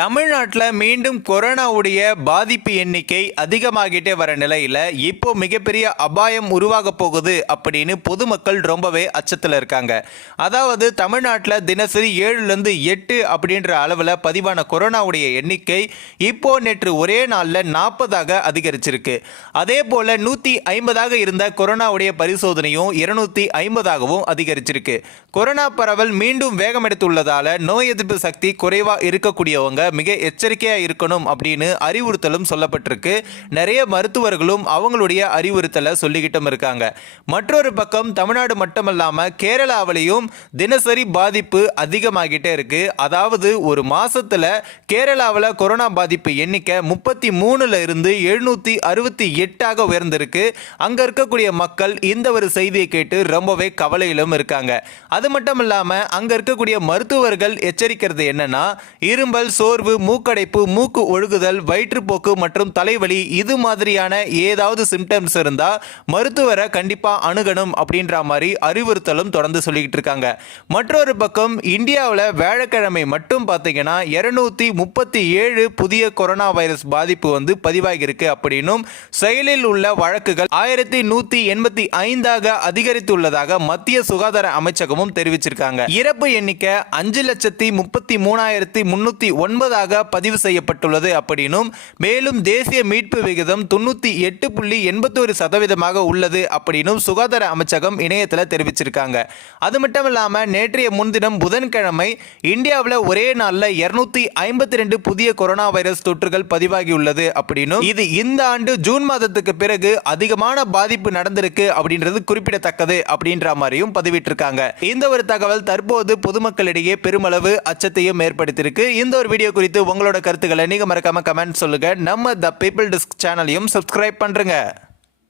தமிழ்நாட்டில் மீண்டும் கொரோனாவுடைய பாதிப்பு எண்ணிக்கை அதிகமாகிட்டே வர நிலையில் இப்போ மிகப்பெரிய அபாயம் உருவாக போகுது அப்படின்னு பொதுமக்கள் ரொம்பவே அச்சத்தில் இருக்காங்க. அதாவது தமிழ்நாட்டில் தினசரி ஏழுலேருந்து எட்டு அப்படின்ற அளவில் பதிவான கொரோனாவுடைய எண்ணிக்கை இப்போ நேற்று ஒரே நாளில் நாற்பதாக அதிகரிச்சிருக்கு. அதே போல் நூற்றி ஐம்பதாக இருந்த கொரோனாவுடைய பரிசோதனையும் இருநூற்றி ஐம்பதாகவும் அதிகரிச்சிருக்கு. கொரோனா பரவல் மீண்டும் வேகமெடுத்துள்ளதால் நோய் எதிர்ப்பு சக்தி குறைவாக இருக்கக்கூடியவங்க மிக எச்சரிக்கையாக இருக்கணும் அப்படின்னு அறிவுறுத்தலும் சொல்லப்பட்டிருக்கு. நிறைய மருத்துவர்களும் அவங்களுடைய அறிவுறுத்தலை சொல்லிக்கிட்டும் இருக்காங்க. மற்றொரு பக்கம் தமிழ்நாடு மட்டுமல்லாமல் கேரளாவிலையும் தினசரி பாதிப்பு அதிகமாகிட்டே இருக்கு. அதாவது ஒரு மாசத்துல கேரளாவில் கொரோனா பாதிப்பு எண்ணிக்கை முப்பத்தி மூணுல இருந்து எழுநூத்தி அறுபத்தி எட்டாக உயர்ந்திருக்கு. அங்க இருக்கக்கூடிய மக்கள் இந்த ஒரு செய்தியை கேட்டு ரொம்பவே கவலையிலும் இருக்காங்க. அது மட்டும் இல்லாம அங்க இருக்கக்கூடிய மருத்துவர்கள் எச்சரிக்கிறது என்னன்னா இரும்பல் சோர் சோர்வு மூக்கடைப்பு மூக்கு ஒழுகுதல் வயிற்றுப்போக்கு மற்றும் தலைவலி இது மாதிரியான ஏதாவது சிம்டம்ஸ் இருந்தால் மருத்துவரை கண்டிப்பாக அணுகணும் அப்படின்ற மாதிரி அறிவுறுத்தலும் தொடர்ந்து சொல்லிக்கிட்டு இருக்காங்க. மற்றொரு பக்கம் இந்தியாவில் வியாழக்கிழமை மட்டும் பார்த்தீங்கன்னா இருநூத்தி முப்பத்தி ஏழு புதிய கொரோனா வைரஸ் பாதிப்பு வந்து பதிவாகியிருக்கு அப்படின்னும் செயலில் உள்ள வழக்குகள் ஆயிரத்தி நூத்தி எண்பத்தி ஐந்தாக அதிகரித்துள்ளதாக மத்திய சுகாதார அமைச்சகமும் தெரிவிச்சிருக்காங்க. இறப்பு எண்ணிக்கை அஞ்சு லட்சத்தி முப்பத்தி மூணாயிரத்தி முன்னூத்தி ஒன்பது ஒன்பதாக பதிவு செய்யப்பட்டுள்ளது அப்படின்னும் மேலும் தேசிய மீட்பு விகிதம் தொண்ணூற்றி எட்டு புள்ளி எண்பத்தோரு சதவீதமாக உள்ளது அப்படின்னும் சுகாதார அமைச்சகம் இணையத்தில் தெரிவிச்சிருக்காங்க. அது மட்டும் இல்லாமல் நேற்றைய முன்தினம் புதன்கிழமை இந்தியாவில் ஒரே நாளில் இருநூத்தி ஐம்பத்தி ரெண்டு புதிய கொரோனா வைரஸ் தொற்றுகள் பதிவாகியுள்ளது அப்படின்னும் இது இந்த ஆண்டு ஜூன் மாதத்துக்கு பிறகு அதிகமான பாதிப்பு நடந்திருக்கு அப்படின்றது குறிப்பிடத்தக்கது அப்படின்ற மாதிரியும் பதிவிட்டிருக்காங்க. இந்த ஒரு தகவல் தற்போது பொதுமக்களிடையே பெருமளவு அச்சத்தையும் ஏற்படுத்தியிருக்கு. இந்த ஒரு வீடியோ குறித்து உங்களோட கருத்துக்களை நீங்க மறக்காம கமெண்ட் சொல்லுங்க. நம்ம த பீப்புள் டிஸ்க் சேனலையும் சப்ஸ்கிரைப் பண்ணுறங்க